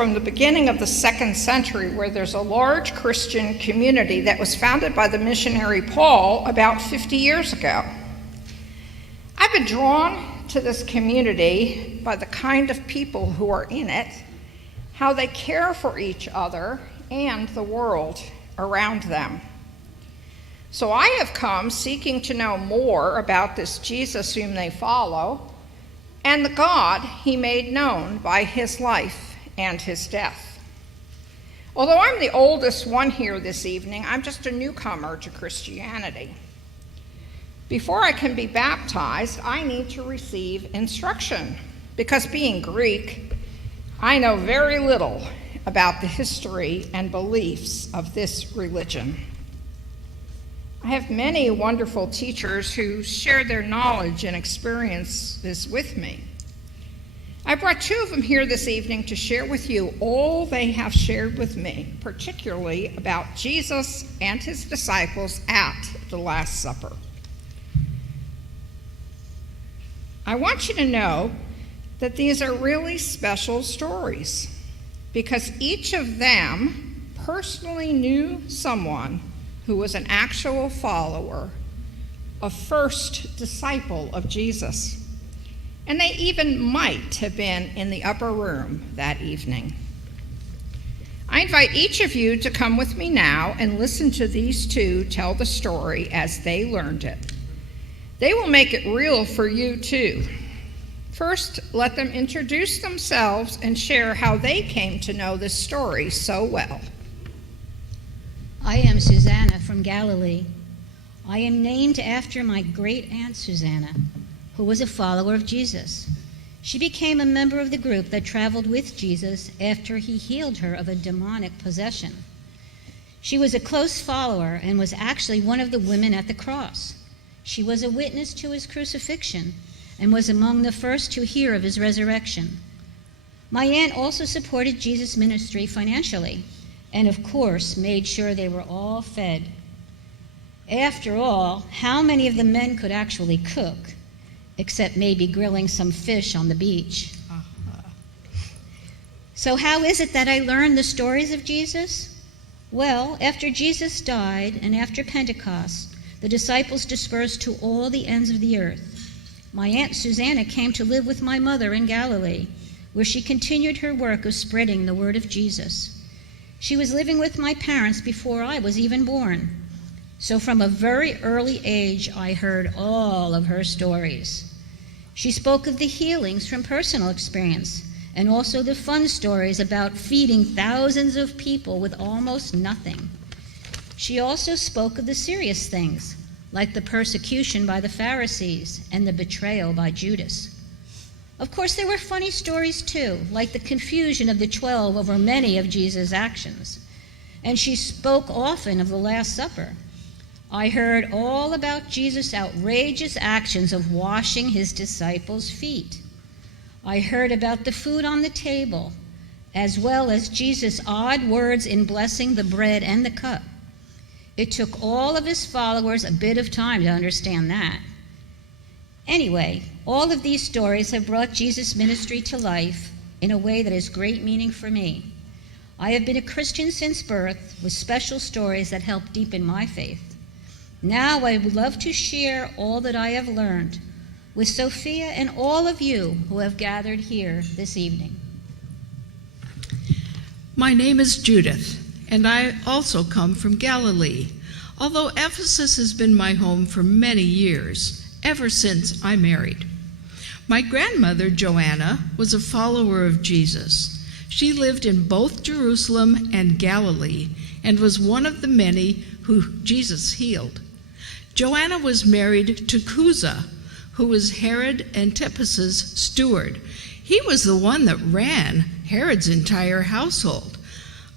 from the beginning of the 2nd century, where there's a large Christian community that was founded by the missionary Paul about 50 years ago. I've been drawn to this community by the kind of people who are in it, how they care for each other and the world around them. So I have come seeking to know more about this Jesus whom they follow and the God he made known by his life and his death. Although I'm the oldest one here this evening, I'm just a newcomer to Christianity. Before I can be baptized, I need to receive instruction, because being Greek, I know very little about the history and beliefs of this religion. I have many wonderful teachers who share their knowledge and experiences with me. I brought 2 of them here this evening to share with you all they have shared with me, particularly about Jesus and his disciples at the Last Supper. I want you to know that these are really special stories, because each of them personally knew someone who was an actual follower, a first disciple of Jesus. And they even might have been in the upper room that evening. I invite each of you to come with me now and listen to these 2 tell the story as they learned it. They will make it real for you too. First, let them introduce themselves and share how they came to know this story so well. I am Susanna from Galilee. I am named after my great-aunt Susanna, who was a follower of Jesus. She became a member of the group that traveled with Jesus after he healed her of a demonic possession. She was a close follower and was actually one of the women at the cross. She was a witness to his crucifixion and was among the first to hear of his resurrection. My aunt also supported Jesus' ministry financially, and of course made sure they were all fed. After all, how many of the men could actually cook, except maybe grilling some fish on the beach? So how is it that I learned the stories of Jesus? Well, after Jesus died and after Pentecost, the disciples dispersed to all the ends of the earth. My Aunt Susanna came to live with my mother in Galilee, where she continued her work of spreading the word of Jesus. She was living with my parents before I was even born. So from a very early age, I heard all of her stories. She spoke of the healings from personal experience and also the fun stories about feeding thousands of people with almost nothing. She also spoke of the serious things, like the persecution by the Pharisees and the betrayal by Judas. Of course, there were funny stories too, like the confusion of the 12 over many of Jesus' actions. And she spoke often of the Last Supper. I heard all about Jesus' outrageous actions of washing his disciples' feet. I heard about the food on the table, as well as Jesus' odd words in blessing the bread and the cup. It took all of his followers a bit of time to understand that. Anyway, all of these stories have brought Jesus' ministry to life in a way that has great meaning for me. I have been a Christian since birth, with special stories that help deepen my faith. Now I would love to share all that I have learned with Sophia and all of you who have gathered here this evening. My name is Judith, and I also come from Galilee, although Ephesus has been my home for many years, ever since I married. My grandmother, Joanna, was a follower of Jesus. She lived in both Jerusalem and Galilee and was one of the many who Jesus healed. Joanna was married to Chuza, who was Herod Antipas's steward. He was the one that ran Herod's entire household.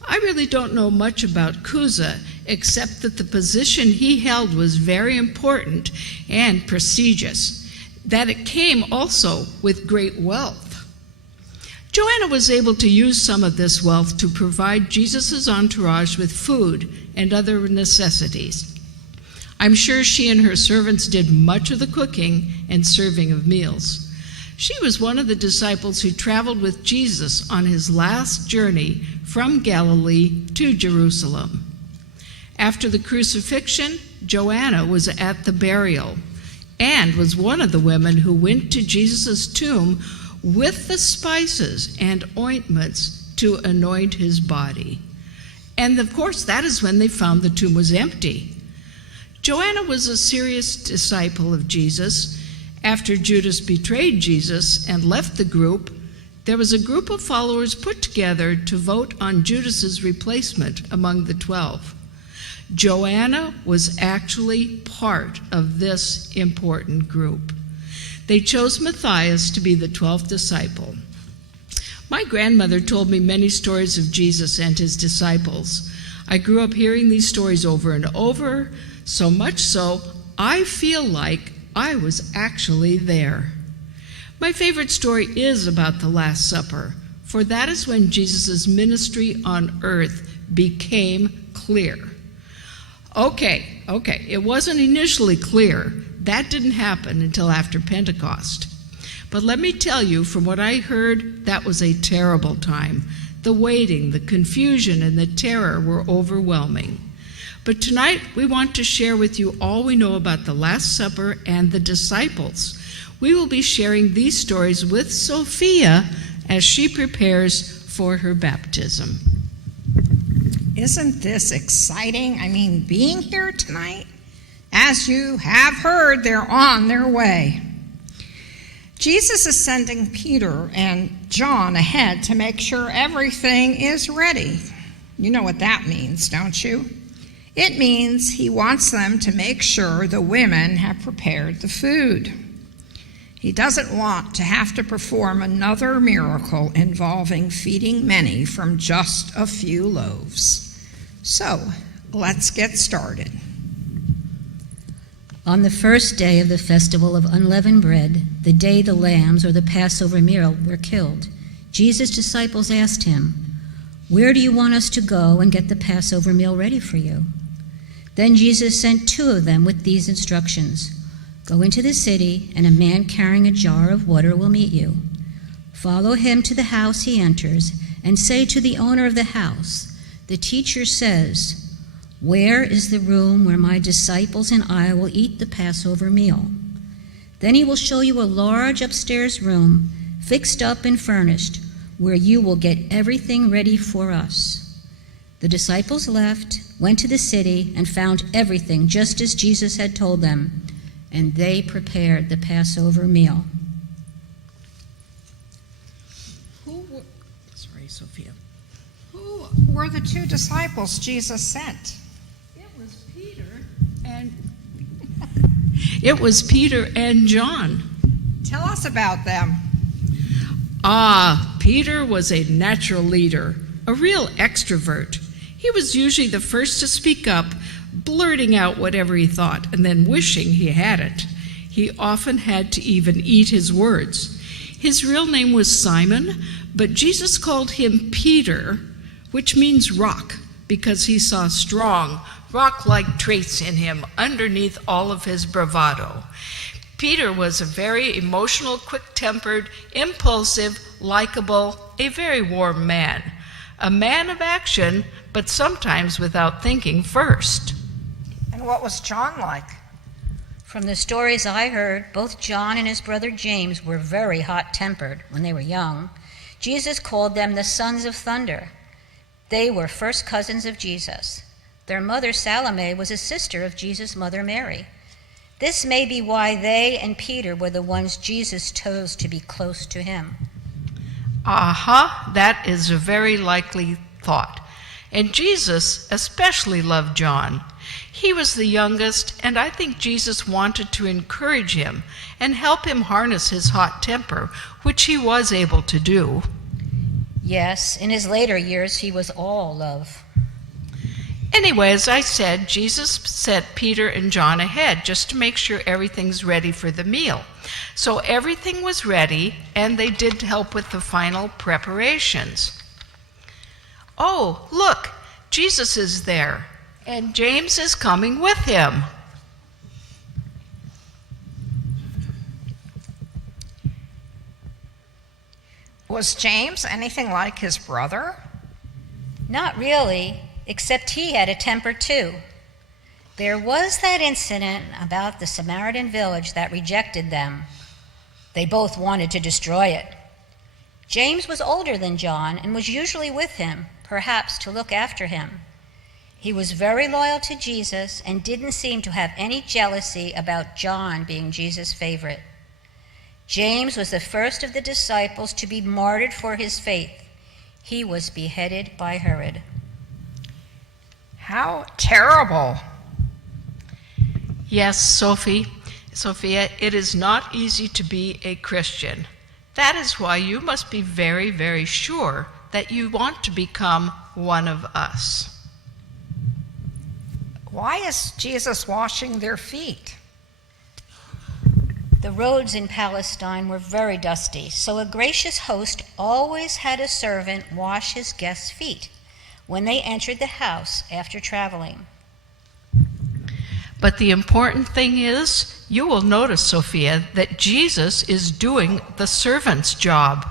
I really don't know much about Chuza, except that the position he held was very important and prestigious, that it came also with great wealth. Joanna was able to use some of this wealth to provide Jesus' entourage with food and other necessities. I'm sure she and her servants did much of the cooking and serving of meals. She was one of the disciples who traveled with Jesus on his last journey from Galilee to Jerusalem. After the crucifixion, Joanna was at the burial and was one of the women who went to Jesus' tomb with the spices and ointments to anoint his body. And of course, that is when they found the tomb was empty. Joanna was a serious disciple of Jesus. After Judas betrayed Jesus and left the group, there was a group of followers put together to vote on Judas's replacement among the 12. Joanna was actually part of this important group. They chose Matthias to be the 12th disciple. My grandmother told me many stories of Jesus and his disciples. I grew up hearing these stories over and over, so much so I feel like I was actually there. My favorite story is about the Last Supper, for that is when Jesus' ministry on earth became clear. Okay, it wasn't initially clear. That didn't happen until after Pentecost. But let me tell you, from what I heard, that was a terrible time. The waiting, the confusion, and the terror were overwhelming. But tonight, we want to share with you all we know about the Last Supper and the disciples. We will be sharing these stories with Sophia as she prepares for her baptism. Isn't this exciting? I mean, being here tonight? As you have heard, they're on their way. Jesus is sending Peter and John ahead to make sure everything is ready. You know what that means, don't you? It means he wants them to make sure the women have prepared the food. He doesn't want to have to perform another miracle involving feeding many from just a few loaves. So, let's get started. On the first day of the festival of unleavened bread, the day the lambs, or the Passover meal, were killed, Jesus' disciples asked him, "Where do you want us to go and get the Passover meal ready for you?" Then Jesus sent 2 of them with these instructions. "Go into the city, and a man carrying a jar of water will meet you. Follow him to the house he enters, and say to the owner of the house, 'The teacher says, where is the room where my disciples and I will eat the Passover meal?' Then he will show you a large upstairs room, fixed up and furnished, where you will get everything ready for us." The disciples left, went to the city, and found everything just as Jesus had told them, and they prepared the Passover meal. Sophia. Who were the 2 disciples Jesus sent? It was Peter and John. Tell us about them. Peter was a natural leader, a real extrovert. He was usually the first to speak up, blurting out whatever he thought and then wishing he had it. He often had to even eat his words. His real name was Simon, but Jesus called him Peter, which means rock, because he saw strong, rock-like traits in him underneath all of his bravado. Peter was a very emotional, quick-tempered, impulsive, likable, a very warm man. A man of action, but sometimes without thinking first. And what was John like? From the stories I heard, both John and his brother James were very hot-tempered when they were young. Jesus called them the sons of thunder. They were first cousins of Jesus. Their mother Salome was a sister of Jesus' mother Mary. This may be why they and Peter were the ones Jesus chose to be close to him. That is a very likely thought. And Jesus especially loved John. He was the youngest, and I think Jesus wanted to encourage him and help him harness his hot temper, which he was able to do. Yes, in his later years, he was all love. Anyway, as I said, Jesus sent Peter and John ahead just to make sure everything's ready for the meal. So everything was ready, and they did help with the final preparations. Oh, look, Jesus is there, and James is coming with him. Was James anything like his brother? Not really, except he had a temper too. There was that incident about the Samaritan village that rejected them. They both wanted to destroy it. James was older than John and was usually with him, perhaps to look after him. He was very loyal to Jesus and didn't seem to have any jealousy about John being Jesus' favorite. James was the first of the disciples to be martyred for his faith. He was beheaded by Herod. How terrible. Yes, Sophia, it is not easy to be a Christian. That is why you must be very, very sure that you want to become one of us. Why is Jesus washing their feet? The roads in Palestine were very dusty, so a gracious host always had a servant wash his guests' feet when they entered the house after traveling. But the important thing is, you will notice, Sophia, that Jesus is doing the servant's job.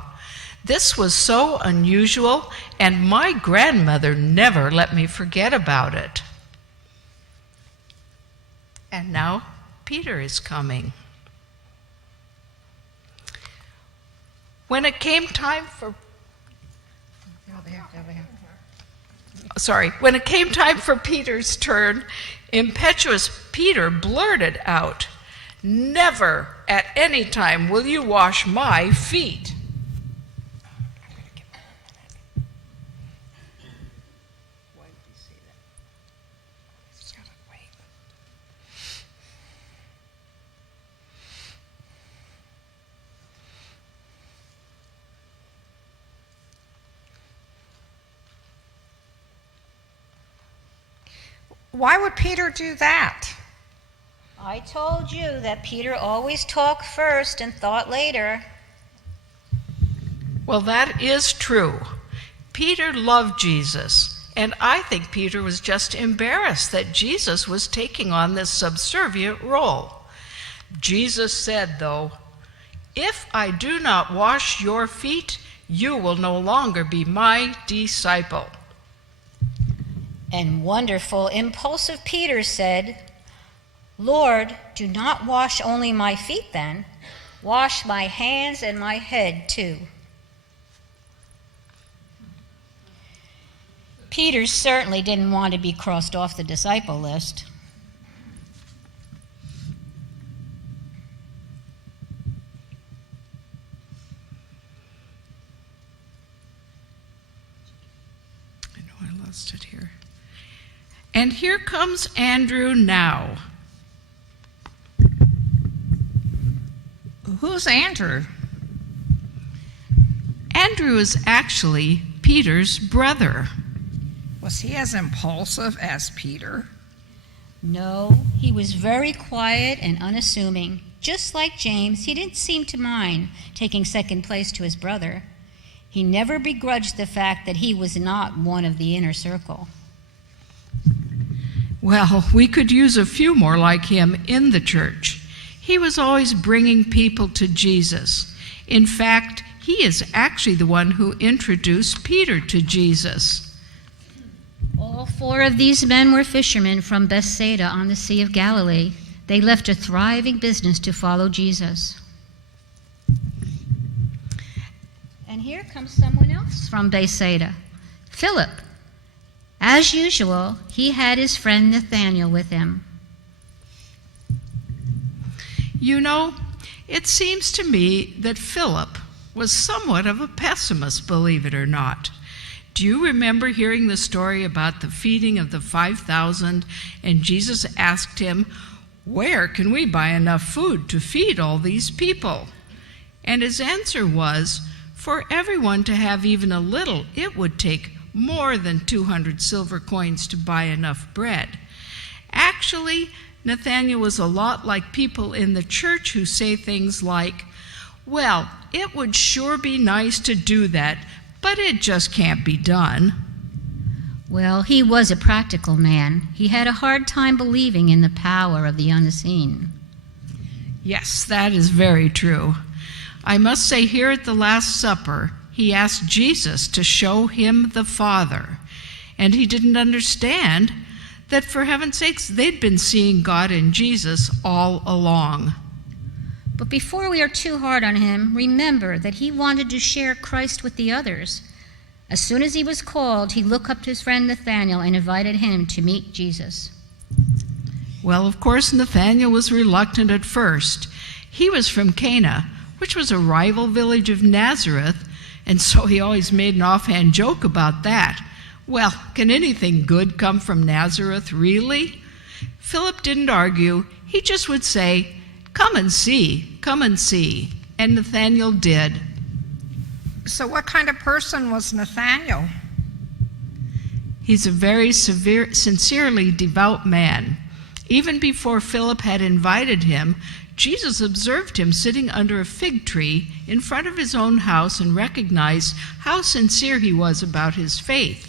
This was so unusual, and my grandmother never let me forget about it. And now Peter is coming. When it came time for Peter's turn, impetuous Peter blurted out, "Never at any time will you wash my feet." Why did he say that? He's gotta wait. Why would Peter do that? I told you that Peter always talked first and thought later. Well, that is true. Peter loved Jesus, and I think Peter was just embarrassed that Jesus was taking on this subservient role. Jesus said, though, "If I do not wash your feet, you will no longer be my disciple." And wonderful, impulsive Peter said, "Lord, do not wash only my feet then. Wash my hands and my head too." Peter certainly didn't want to be crossed off the disciple list. I know I lost it here. And here comes Andrew now. Who's Andrew? Andrew is actually Peter's brother. Was he as impulsive as Peter? No, he was very quiet and unassuming. Just like James, he didn't seem to mind taking second place to his brother. He never begrudged the fact that he was not one of the inner circle. Well, we could use a few more like him in the church. He was always bringing people to Jesus. In fact, he is actually the one who introduced Peter to Jesus. All four of these men were fishermen from Bethsaida on the Sea of Galilee. They left a thriving business to follow Jesus. And here comes someone else from Bethsaida, Philip. As usual, he had his friend Nathanael with him. You know, it seems to me that Philip was somewhat of a pessimist, believe it or not. Do you remember hearing the story about the feeding of the 5,000, and Jesus asked him, "Where can we buy enough food to feed all these people?" And his answer was, for everyone to have even a little, it would take more than 200 silver coins to buy enough bread. Actually, Nathanael was a lot like people in the church who say things like, "Well, it would sure be nice to do that, but it just can't be done." Well, he was a practical man. He had a hard time believing in the power of the unseen. Yes, that is very true. I must say, here at the Last Supper, he asked Jesus to show him the Father, and he didn't understand that, for heaven's sakes, they'd been seeing God in Jesus all along. But before we are too hard on him, remember that he wanted to share Christ with the others. As soon as he was called, he looked up to his friend Nathanael and invited him to meet Jesus. Well, of course, Nathanael was reluctant at first. He was from Cana, which was a rival village of Nazareth, and so he always made an offhand joke about that. Well, can anything good come from Nazareth, really? Philip didn't argue. He just would say, "Come and see, come and see." And Nathanael did. So what kind of person was Nathanael? He's a very sincerely devout man. Even before Philip had invited him, Jesus observed him sitting under a fig tree in front of his own house and recognized how sincere he was about his faith.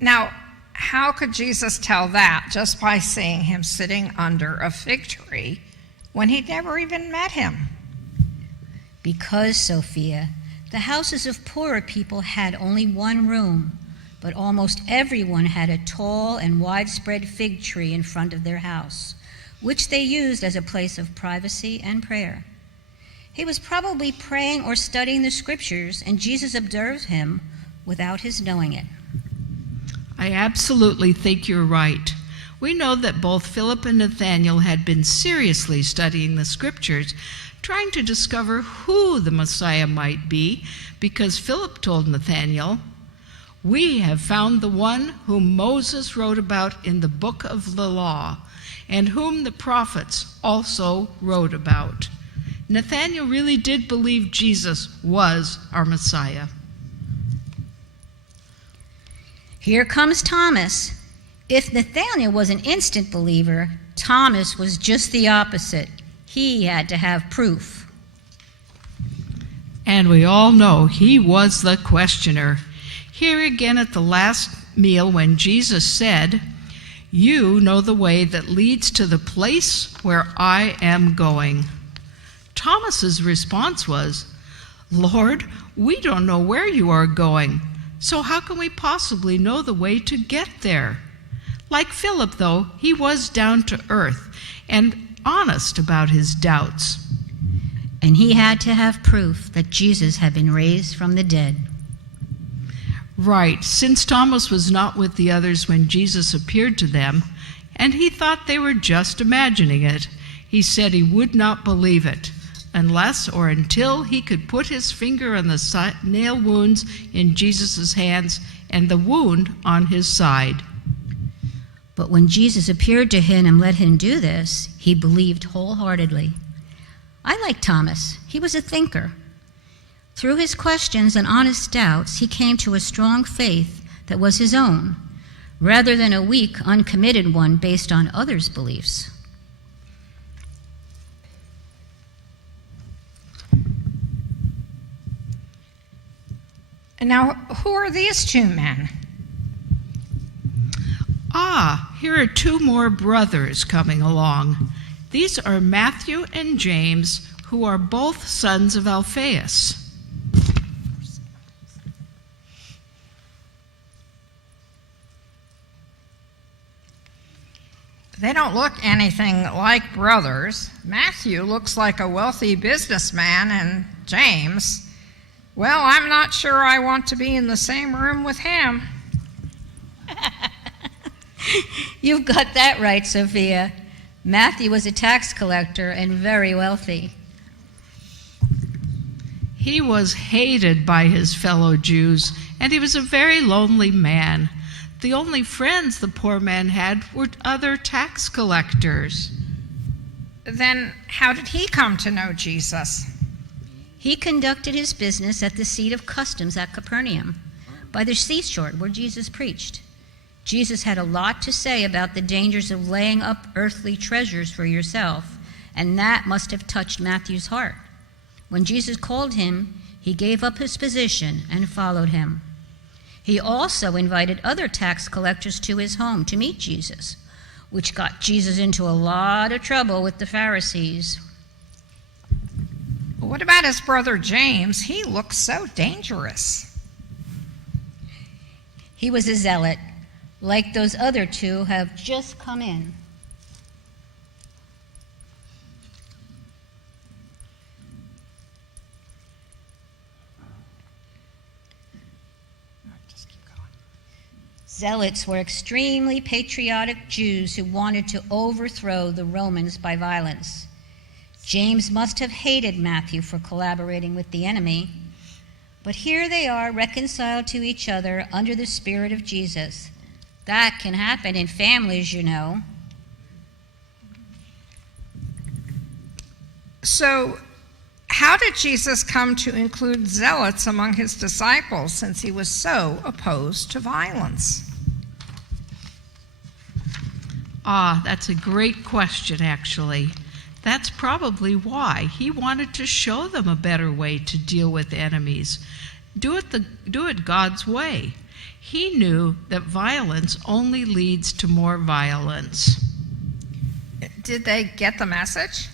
Now, how could Jesus tell that just by seeing him sitting under a fig tree when he'd never even met him? Because, Sophia, the houses of poorer people had only one room, but almost everyone had a tall and widespread fig tree in front of their house, which they used as a place of privacy and prayer. He was probably praying or studying the scriptures, and Jesus observed him without his knowing it. I absolutely think you're right. We know that both Philip and Nathanael had been seriously studying the scriptures, trying to discover who the Messiah might be, because Philip told Nathanael, "We have found the one whom Moses wrote about in the book of the law, and whom the prophets also wrote about." Nathanael really did believe Jesus was our Messiah. Here comes Thomas. If Nathanael was an instant believer, Thomas was just the opposite. He had to have proof. And we all know he was the questioner. Here again at the last meal when Jesus said, "You know the way that leads to the place where I am going." Thomas's response was, "Lord, we don't know where you are going, so how can we possibly know the way to get there?" Like Philip, though, he was down to earth and honest about his doubts. And he had to have proof that Jesus had been raised from the dead. Right, since Thomas was not with the others when Jesus appeared to them, and he thought they were just imagining it, he said he would not believe it unless or until he could put his finger on the nail wounds in Jesus' hands and the wound on his side. But when Jesus appeared to him and let him do this, he believed wholeheartedly. I like Thomas. He was a thinker. Through his questions and honest doubts, he came to a strong faith that was his own, rather than a weak, uncommitted one based on others' beliefs. And now, who are these two men? Here are two more brothers coming along. These are Matthew and James, who are both sons of Alphaeus. They don't look anything like brothers. Matthew looks like a wealthy businessman, and James, well, I'm not sure I want to be in the same room with him. You've got that right, Sophia. Matthew was a tax collector and very wealthy. He was hated by his fellow Jews, and he was a very lonely man. The only friends the poor man had were other tax collectors. Then how did he come to know Jesus? He conducted his business at the seat of customs at Capernaum, by the seashore where Jesus preached. Jesus had a lot to say about the dangers of laying up earthly treasures for yourself, and that must have touched Matthew's heart. When Jesus called him, he gave up his position and followed him. He also invited other tax collectors to his home to meet Jesus, which got Jesus into a lot of trouble with the Pharisees. What about his brother James? He looks so dangerous. He was a zealot, like those other two have just come in. Zealots were extremely patriotic Jews who wanted to overthrow the Romans by violence. James must have hated Matthew for collaborating with the enemy, but here they are reconciled to each other under the Spirit of Jesus. That can happen in families, you know. So, how did Jesus come to include zealots among his disciples since he was so opposed to violence? That's a great question, actually. That's probably why he wanted to show them a better way to deal with enemies. Do it God's way. He knew that violence only leads to more violence. Did they get the message?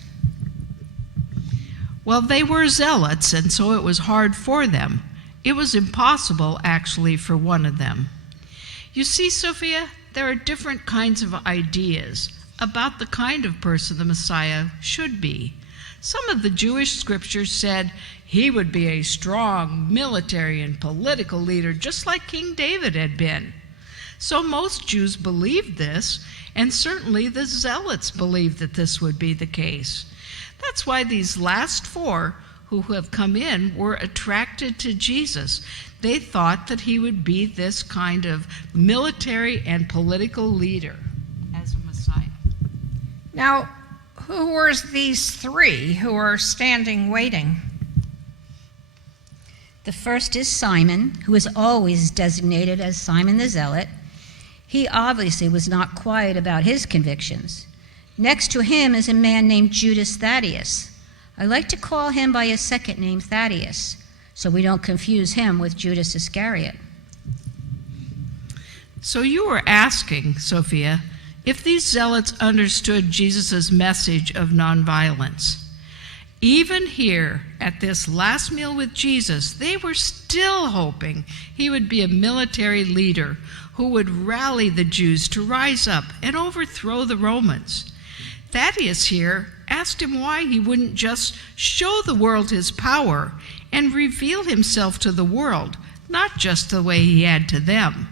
Well, they were zealots, and so it was hard for them. It was impossible, actually, for one of them. You see, Sophia, there are different kinds of ideas about the kind of person the Messiah should be. Some of the Jewish scriptures said he would be a strong military and political leader, just like King David had been. So most Jews believed this, and certainly the zealots believed that this would be the case. That's why these last four who have come in were attracted to Jesus. They thought that he would be this kind of military and political leader as a Messiah. Now, who were these three who are standing waiting? The first is Simon, who is always designated as Simon the Zealot. He obviously was not quiet about his convictions. Next to him is a man named Judas Thaddeus. I like to call him by his second name, Thaddeus, so we don't confuse him with Judas Iscariot. So you were asking, Sophia, if these zealots understood Jesus' message of nonviolence. Even here, at this last meal with Jesus, they were still hoping he would be a military leader who would rally the Jews to rise up and overthrow the Romans. Thaddeus here asked him why he wouldn't just show the world his power and reveal himself to the world, not just the way he had to them.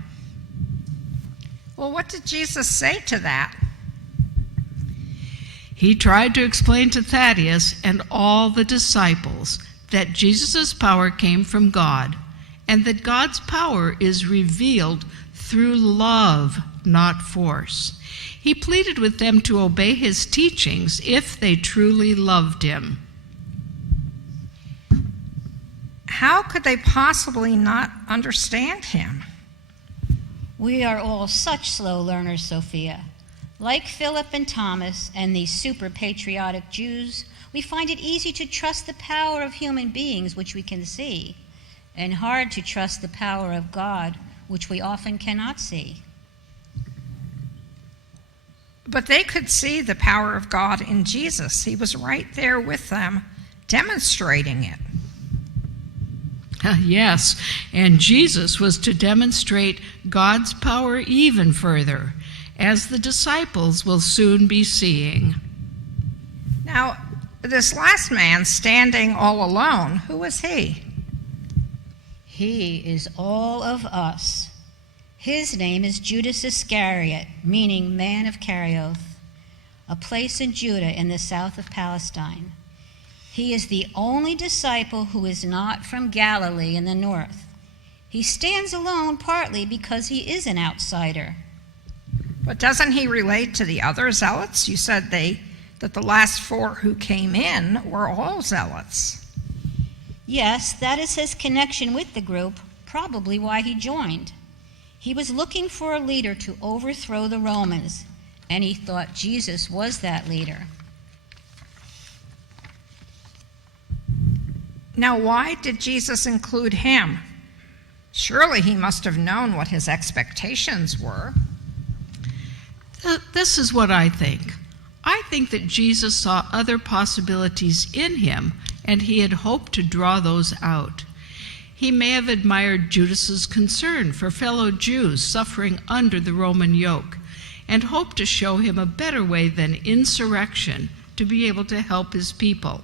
Well, what did Jesus say to that? He tried to explain to Thaddeus and all the disciples that Jesus' power came from God and that God's power is revealed through love, not force. He pleaded with them to obey his teachings if they truly loved him. How could they possibly not understand him? We are all such slow learners, Sophia. Like Philip and Thomas and these super patriotic Jews, we find it easy to trust the power of human beings, which we can see, and hard to trust the power of God, which we often cannot see. But they could see the power of God in Jesus. He was right there with them, demonstrating it. Yes, and Jesus was to demonstrate God's power even further, as the disciples will soon be seeing. Now, this last man standing all alone, who was he? He is all of us. His name is Judas Iscariot, meaning man of Kerioth, a place in Judah in the south of Palestine. He is the only disciple who is not from Galilee in the north. He stands alone partly because he is an outsider. But doesn't he relate to the other zealots? You said that the last four who came in were all zealots. Yes, that is his connection with the group, probably why he joined. He was looking for a leader to overthrow the Romans, and he thought Jesus was that leader. Now, why did Jesus include him? Surely he must have known what his expectations were. This is what I think. I think that Jesus saw other possibilities in him and he had hoped to draw those out. He may have admired Judas's concern for fellow Jews suffering under the Roman yoke, and hoped to show him a better way than insurrection to be able to help his people.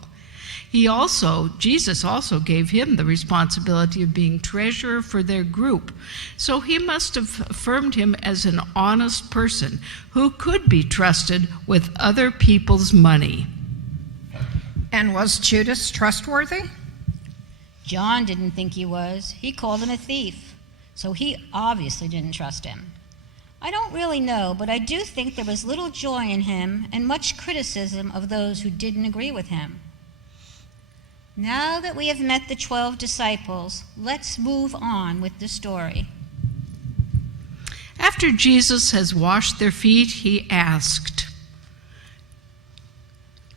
Jesus also gave him the responsibility of being treasurer for their group, so he must have affirmed him as an honest person who could be trusted with other people's money. And was Judas trustworthy? John didn't think he was. He called him a thief, so he obviously didn't trust him. I don't really know, but I do think there was little joy in him and much criticism of those who didn't agree with him. Now that we have met the 12 disciples, let's move on with the story. After Jesus has washed their feet, he asked,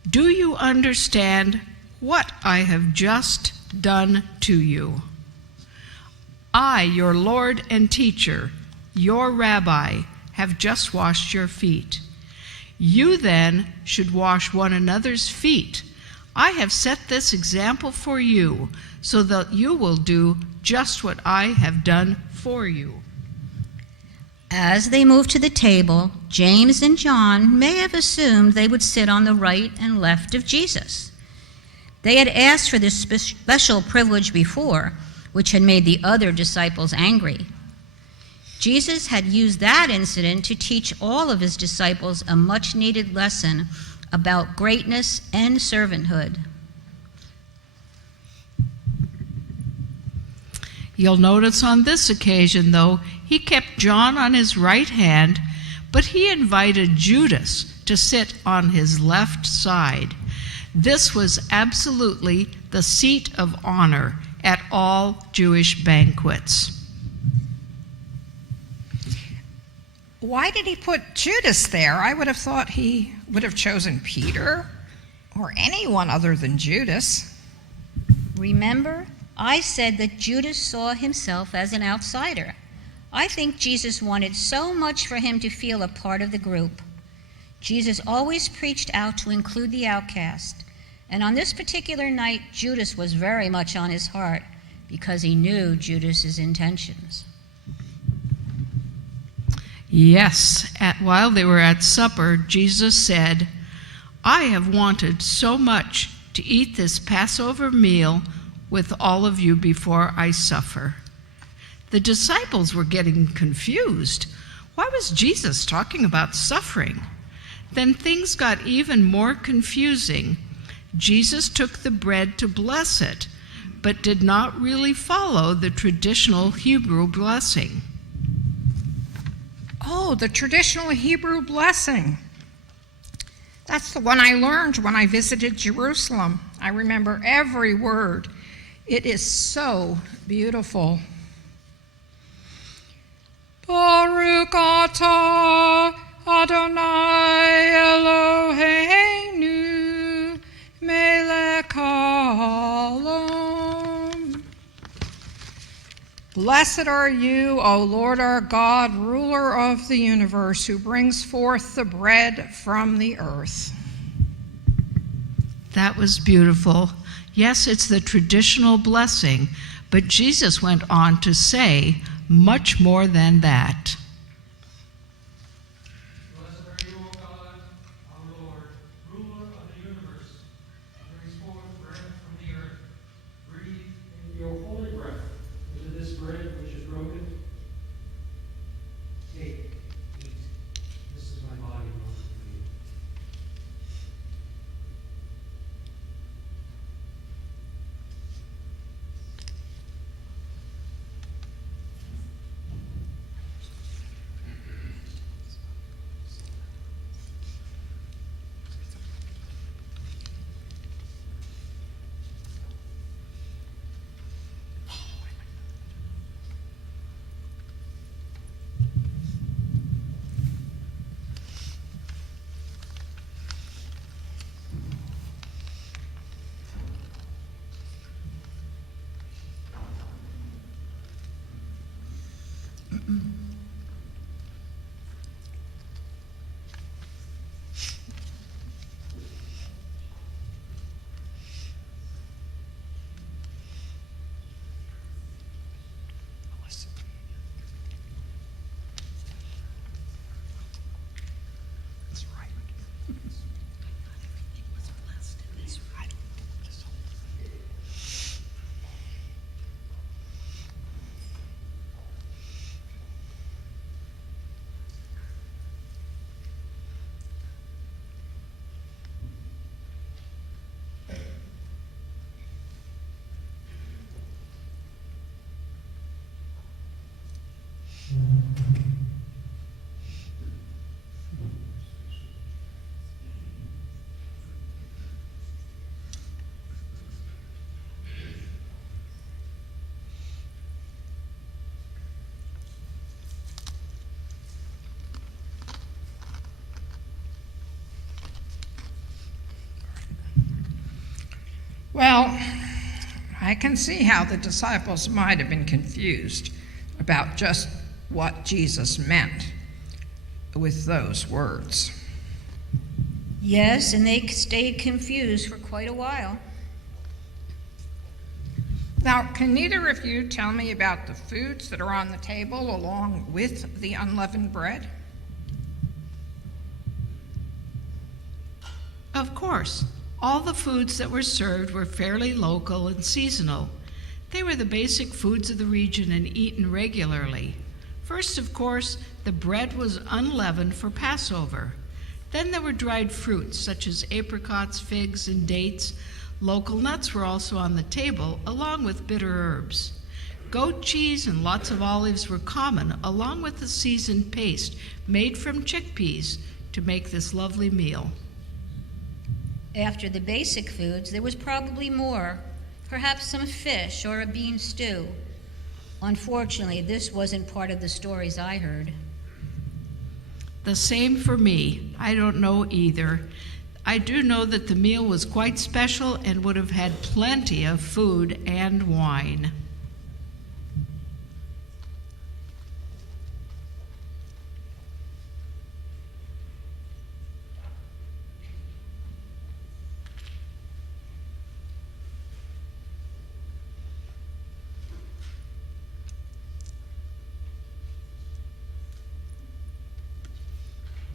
"Do you understand what I have just done to you? I, your Lord and teacher, your rabbi, have just washed your feet. You then should wash one another's feet. I have set this example for you, so that you will do just what I have done for you." As they moved to the table, James and John may have assumed they would sit on the right and left of Jesus. They had asked for this special privilege before, which had made the other disciples angry. Jesus had used that incident to teach all of his disciples a much-needed lesson about greatness and servanthood. You'll notice on this occasion, though, he kept John on his right hand, but he invited Judas to sit on his left side. This was absolutely the seat of honor at all Jewish banquets. Why did he put Judas there? I would have thought he would have chosen Peter or anyone other than Judas. Remember, I said that Judas saw himself as an outsider. I think Jesus wanted so much for him to feel a part of the group. Jesus always preached out to include the outcast, and on this particular night, Judas was very much on his heart because he knew Judas's intentions. Yes, while they were at supper, Jesus said, "I have wanted so much to eat this Passover meal with all of you before I suffer." The disciples were getting confused. Why was Jesus talking about suffering? Then things got even more confusing. Jesus took the bread to bless it, but did not really follow the traditional Hebrew blessing. Oh, the traditional Hebrew blessing. That's the one I learned when I visited Jerusalem. I remember every word. It is so beautiful. Baruch atah Adonai Eloheinu melech haolam. Blessed are you, O Lord our God, ruler of the universe, who brings forth the bread from the earth. That was beautiful. Yes, it's the traditional blessing, but Jesus went on to say much more than that. Blessed are you, O God, our Lord, ruler of the universe, who brings forth bread from the earth. Breathe your holy breath into this bread which is broken. Take, eat. This is my body broken for you. Well, I can see how the disciples might have been confused about just what Jesus meant with those words. Yes, and they stayed confused for quite a while. Now, can neither of you tell me about the foods that are on the table along with the unleavened bread? Of course, all the foods that were served were fairly local and seasonal. They were the basic foods of the region and eaten regularly. First, of course, the bread was unleavened for Passover. Then there were dried fruits such as apricots, figs, and dates. Local nuts were also on the table, along with bitter herbs. Goat cheese and lots of olives were common, along with the seasoned paste made from chickpeas to make this lovely meal. After the basic foods, there was probably more, perhaps some fish or a bean stew. Unfortunately, this wasn't part of the stories I heard. The same for me. I don't know either. I do know that the meal was quite special and would have had plenty of food and wine.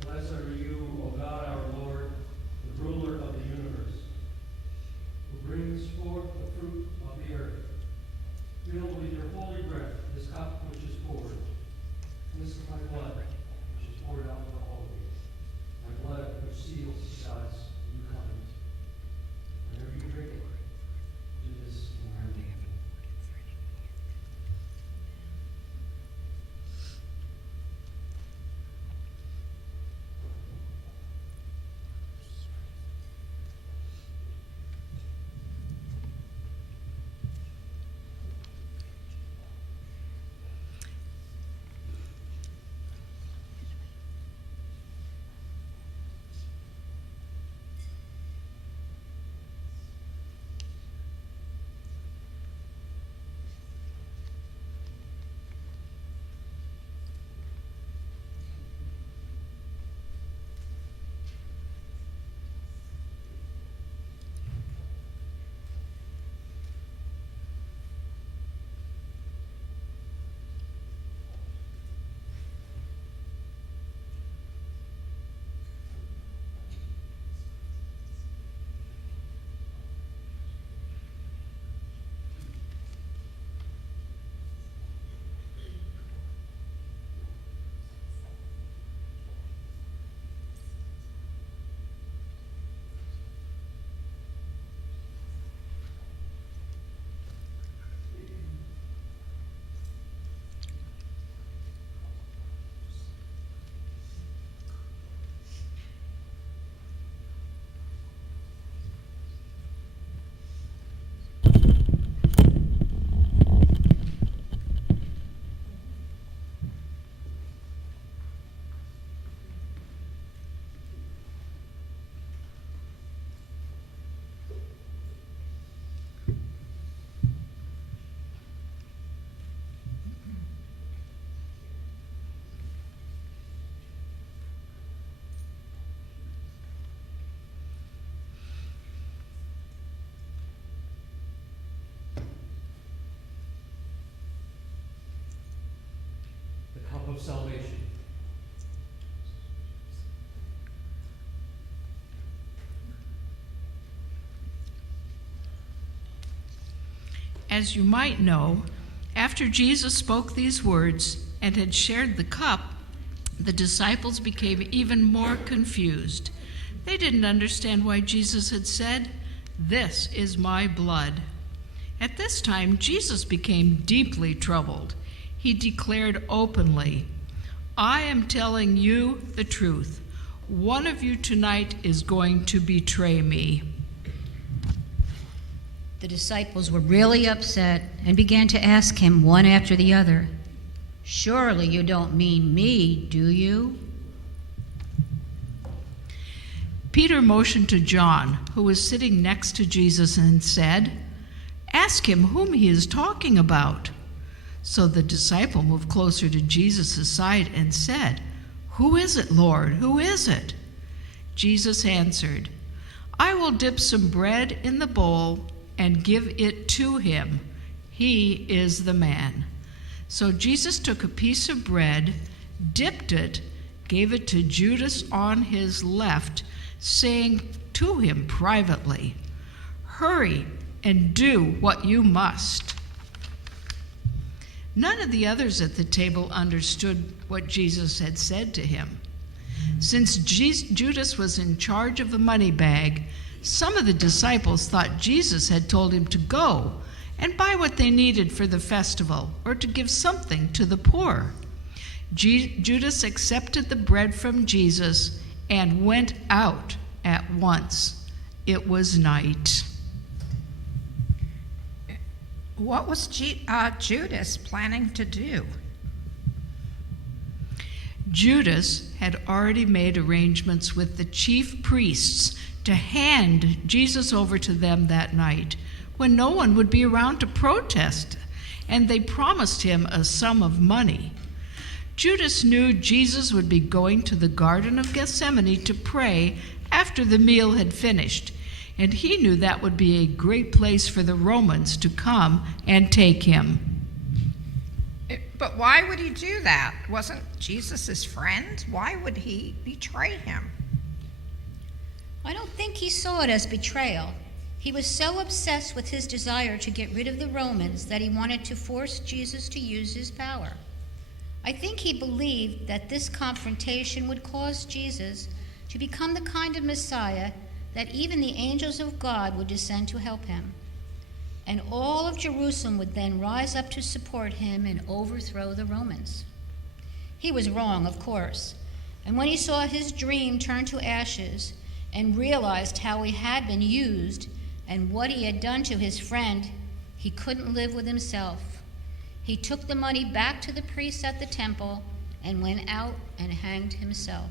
Blessed are you, O God, our Lord, the ruler of the universe, who brings forth the fruit of the earth. Fill with your holy breath this cup which is poured. This is my blood, which is poured out for all of you. My blood, which seals God's new covenant. Whenever you drink it, do this in memory of me. The cup of salvation. As you might know, after Jesus spoke these words and had shared the cup, the disciples became even more confused. They didn't understand why Jesus had said, "This is my blood." At this time, Jesus became deeply troubled. He declared openly, "I am telling you the truth. One of you tonight is going to betray me." The disciples were really upset and began to ask him one after the other, "Surely you don't mean me, do you?" Peter motioned to John, who was sitting next to Jesus, and said, "Ask him whom he is talking about." So the disciple moved closer to Jesus' side and said, "Who is it, Lord? Who is it?" Jesus answered, "I will dip some bread in the bowl and give it to him. He is the man." So Jesus took a piece of bread, dipped it, gave it to Judas on his left, saying to him privately, "Hurry and do what you must." None of the others at the table understood what Jesus had said to him. Since Judas was in charge of the money bag, some of the disciples thought Jesus had told him to go and buy what they needed for the festival, or to give something to the poor. Judas accepted the bread from Jesus and went out at once. It was night. What was Judas planning to do? Judas had already made arrangements with the chief priests to hand Jesus over to them that night, when no one would be around to protest, and they promised him a sum of money. Judas knew Jesus would be going to the Garden of Gethsemane to pray after the meal had finished, and he knew that would be a great place for the Romans to come and take him. But why would he do that? Wasn't Jesus his friend? Why would he betray him? I don't think he saw it as betrayal. He was so obsessed with his desire to get rid of the Romans that he wanted to force Jesus to use his power. I think he believed that this confrontation would cause Jesus to become the kind of Messiah that even the angels of God would descend to help him. And all of Jerusalem would then rise up to support him and overthrow the Romans. He was wrong, of course. And when he saw his dream turn to ashes and realized how he had been used and what he had done to his friend, he couldn't live with himself. He took the money back to the priests at the temple and went out and hanged himself.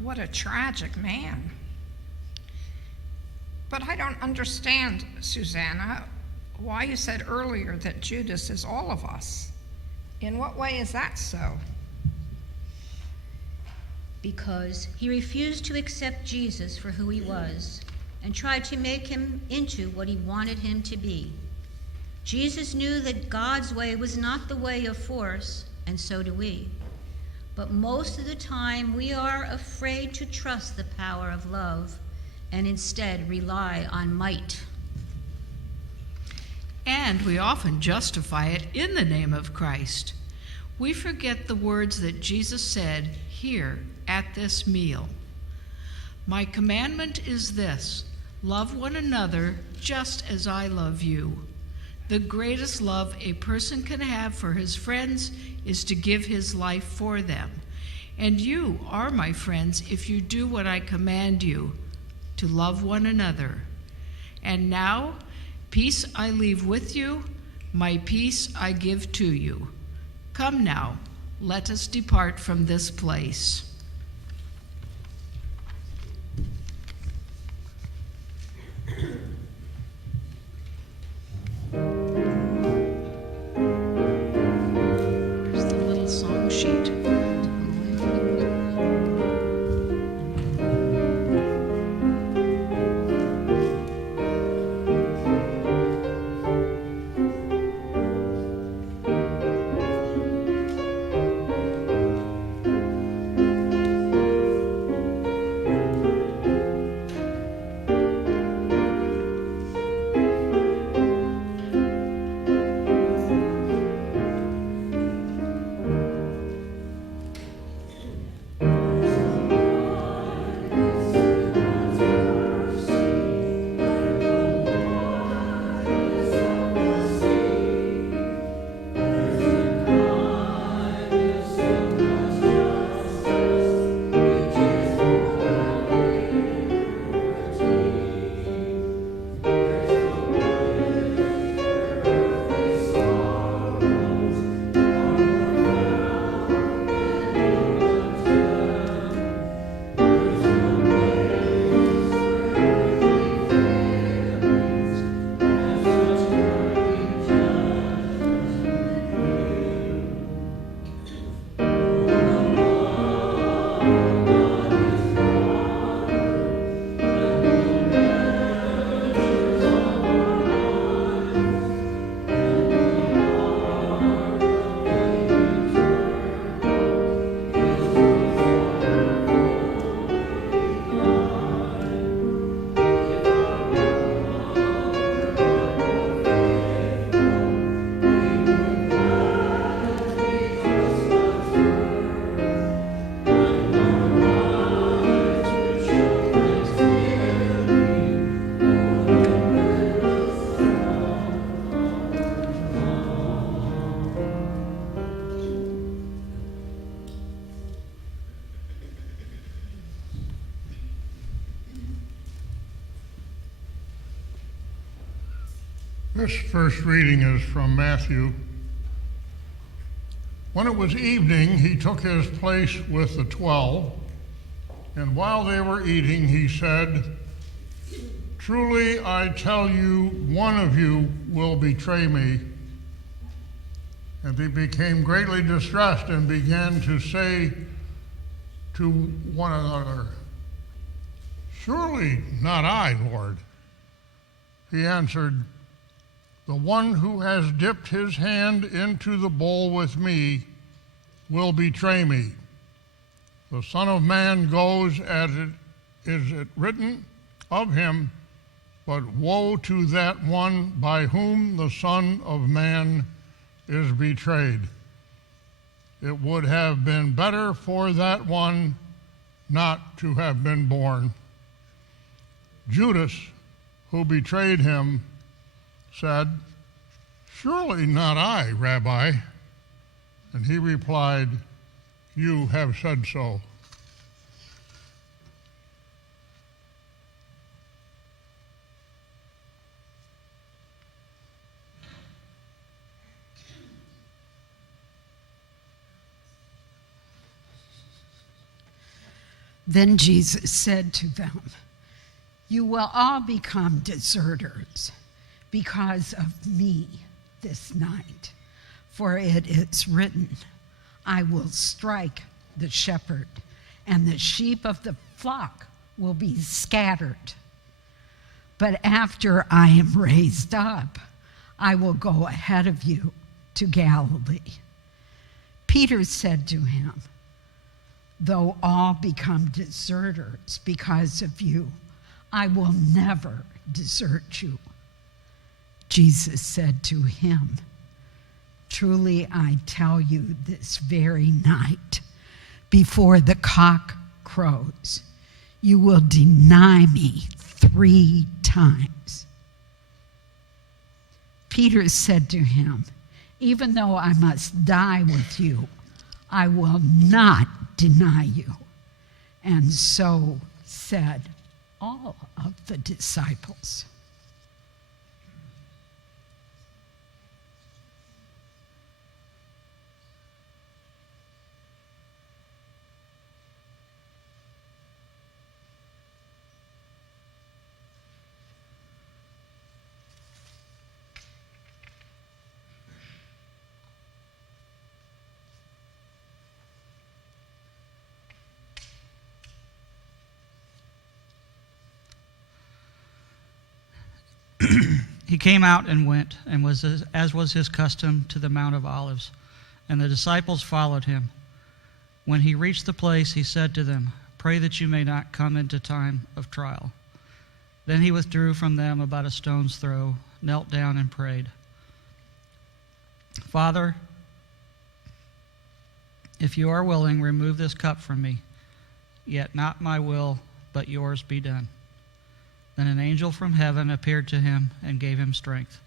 What a tragic man. But I don't understand, Susanna, why you said earlier that Judas is all of us. In what way is that so? Because he refused to accept Jesus for who he was and tried to make him into what he wanted him to be. Jesus knew that God's way was not the way of force, and so do we. But most of the time, we are afraid to trust the power of love and instead rely on might. And we often justify it in the name of Christ. We forget the words that Jesus said here at this meal. "My commandment is this: love one another just as I love you. The greatest love a person can have for his friends is to give his life for them. And you are my friends if you do what I command you, to love one another. And now, peace I leave with you, my peace I give to you. Come now, let us depart from this place." Here's the little song sheet. This first reading is from Matthew. When it was evening, he took his place with the 12, and while they were eating, he said, "Truly I tell you, one of you will betray me." And they became greatly distressed and began to say to one another, "Surely not I, Lord." He answered, "The one who has dipped his hand into the bowl with me will betray me. The Son of Man goes as it is written of him, but woe to that one by whom the Son of Man is betrayed. It would have been better for that one not to have been born." Judas, who betrayed him, said, "Surely not I, Rabbi." And he replied, "You have said so." Then Jesus said to them, "You will all become deserters because of me this night. For it is written, I will strike the shepherd, and the sheep of the flock will be scattered. But after I am raised up, I will go ahead of you to Galilee." Peter said to him, "Though all become deserters because of you, I will never desert you." Jesus said to him, "Truly I tell you, this very night, before the cock crows, you will deny me 3 times." Peter said to him, "Even though I must die with you, I will not deny you." And so said all of the disciples. He came out and went, and was, as was his custom, to the Mount of Olives, and the disciples followed him. When he reached the place, he said to them, "Pray that you may not come into time of trial." Then he withdrew from them about a stone's throw, knelt down and prayed, "Father, if you are willing, remove this cup from me. Yet not my will, but yours be done." Then an angel from heaven appeared to him and gave him strength.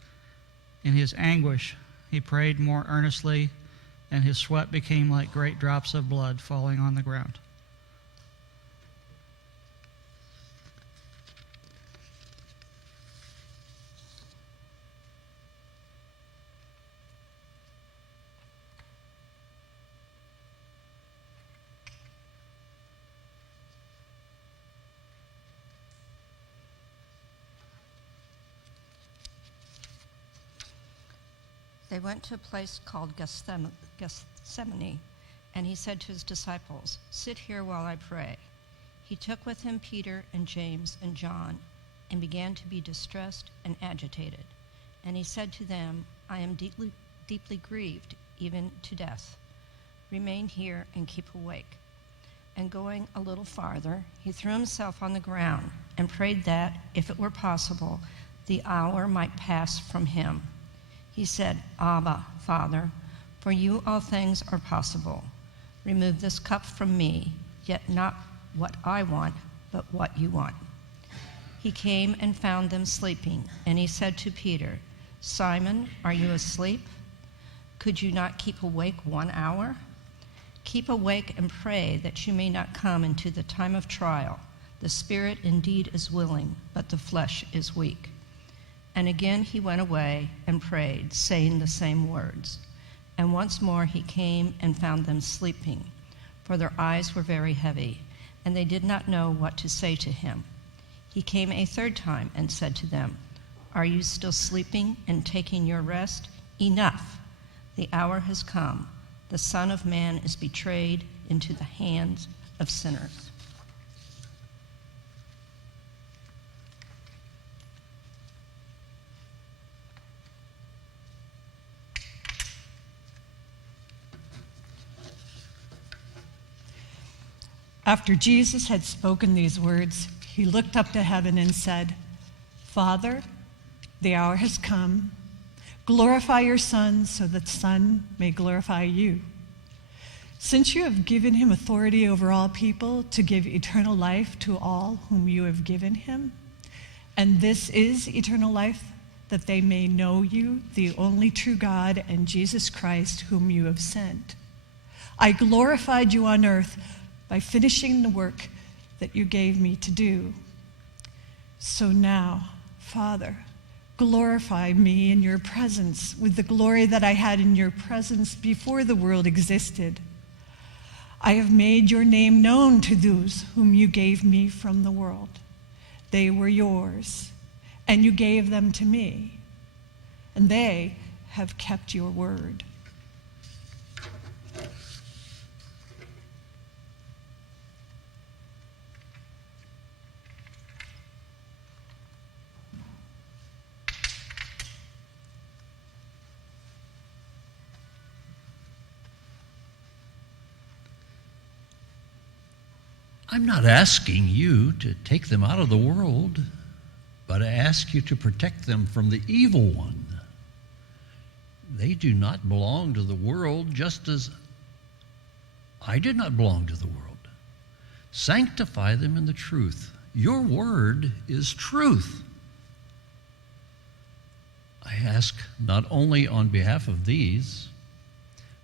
In his anguish, he prayed more earnestly, and his sweat became like great drops of blood falling on the ground. They went to a place called Gethsemane, and he said to his disciples, "Sit here while I pray." He took with him Peter and James and John and began to be distressed and agitated. And he said to them, "I am deeply grieved, even to death. Remain here and keep awake." And going a little farther, he threw himself on the ground and prayed that, if it were possible, the hour might pass from him. He said, "Abba, Father, for you all things are possible. Remove this cup from me, yet not what I want, but what you want." He came and found them sleeping, and he said to Peter, "Simon, are you asleep? Could you not keep awake 1 hour? Keep awake and pray that you may not come into the time of trial. The spirit indeed is willing, but the flesh is weak." And again he went away and prayed, saying the same words. And once more he came and found them sleeping, for their eyes were very heavy, and they did not know what to say to him. He came a third time and said to them, "Are you still sleeping and taking your rest? Enough! The hour has come. The Son of Man is betrayed into the hands of sinners." After Jesus had spoken these words, he looked up to heaven and said, "Father, the hour has come. Glorify your Son so that the Son may glorify you. Since you have given him authority over all people to give eternal life to all whom you have given him, and this is eternal life, that they may know you, the only true God, and Jesus Christ, whom you have sent. I glorified you on earth by finishing the work that you gave me to do. So now, Father, glorify me in your presence with the glory that I had in your presence before the world existed. I have made your name known to those whom you gave me from the world. They were yours, and you gave them to me, and they have kept your word." I'm not asking you to take them out of the world, but I ask you to protect them from the evil one. They do not belong to the world, just as I did not belong to the world. Sanctify them in the truth. Your word is truth. I ask not only on behalf of these,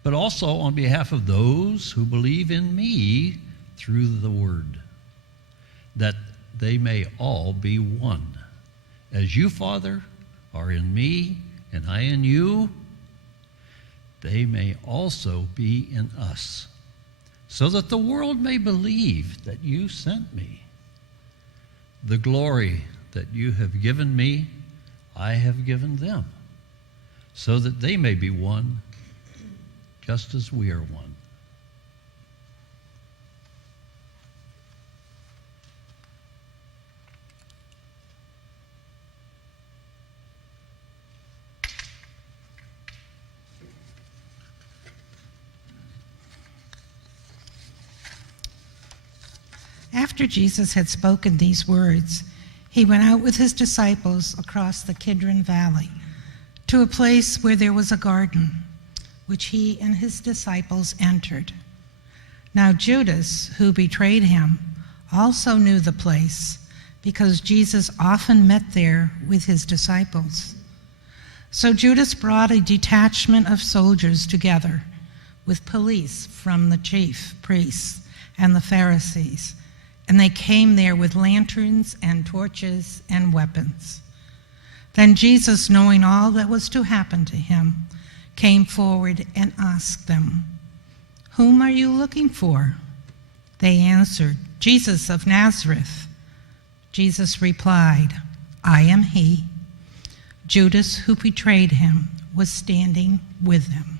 but also on behalf of those who believe in me through the word, that they may all be one. As you, Father, are in me and I in you, they may also be in us, so that the world may believe that you sent me. The glory that you have given me, I have given them, so that they may be one, just as we are one. After Jesus had spoken these words, he went out with his disciples across the Kidron Valley to a place where there was a garden, which he and his disciples entered. Now Judas, who betrayed him, also knew the place, because Jesus often met there with his disciples. So Judas brought a detachment of soldiers together with police from the chief priests and the Pharisees, and they came there with lanterns and torches and weapons. Then Jesus, knowing all that was to happen to him, came forward and asked them, "Whom are you looking for?" They answered, "Jesus of Nazareth." Jesus replied, "I am he." Judas, who betrayed him, was standing with them.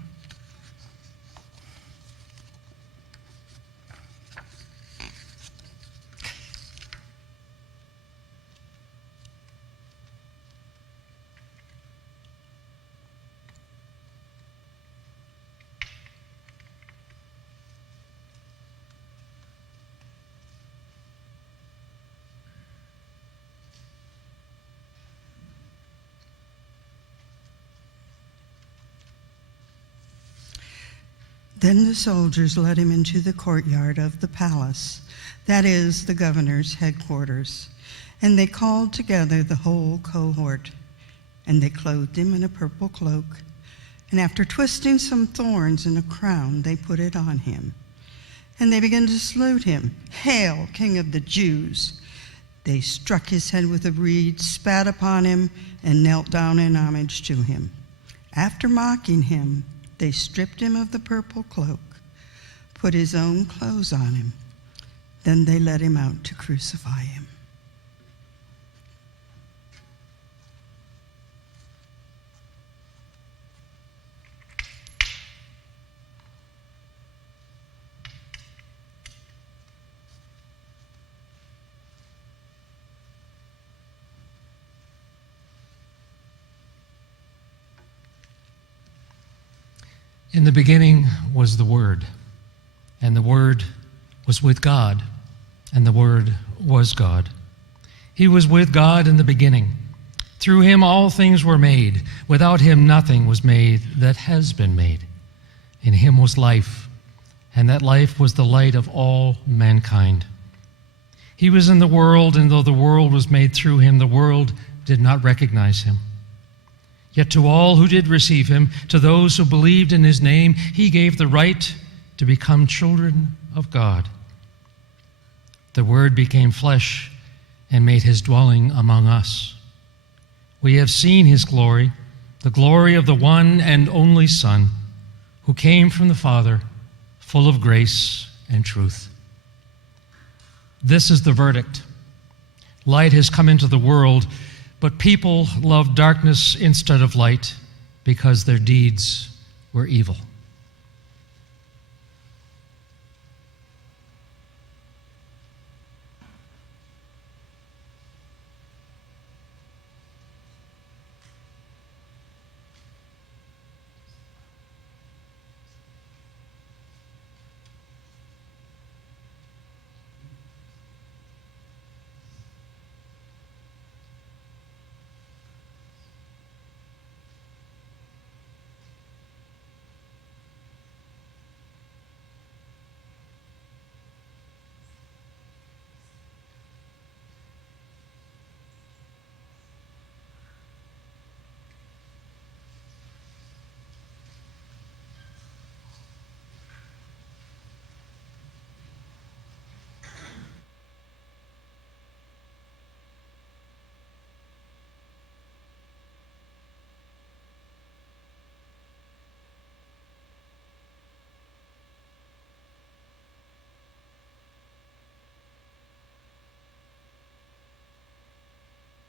Then the soldiers led him into the courtyard of the palace, that is, the governor's headquarters. And they called together the whole cohort, and they clothed him in a purple cloak. And after twisting some thorns in a crown, they put it on him. And they began to salute him, "Hail, King of the Jews!" They struck his head with a reed, spat upon him, and knelt down in homage to him. After mocking him, they stripped him of the purple cloak, put his own clothes on him. Then they led him out to crucify him. In the beginning was the Word, and the Word was with God, and the Word was God. He was with God in the beginning. Through him all things were made. Without him nothing was made that has been made. In him was life, and that life was the light of all mankind. He was in the world, and though the world was made through him, the world did not recognize him. Yet to all who did receive him, to those who believed in his name, he gave the right to become children of God. The Word became flesh and made his dwelling among us. We have seen his glory, the glory of the one and only Son, who came from the Father, full of grace and truth. This is the verdict. Light has come into the world, but people loved darkness instead of light because their deeds were evil.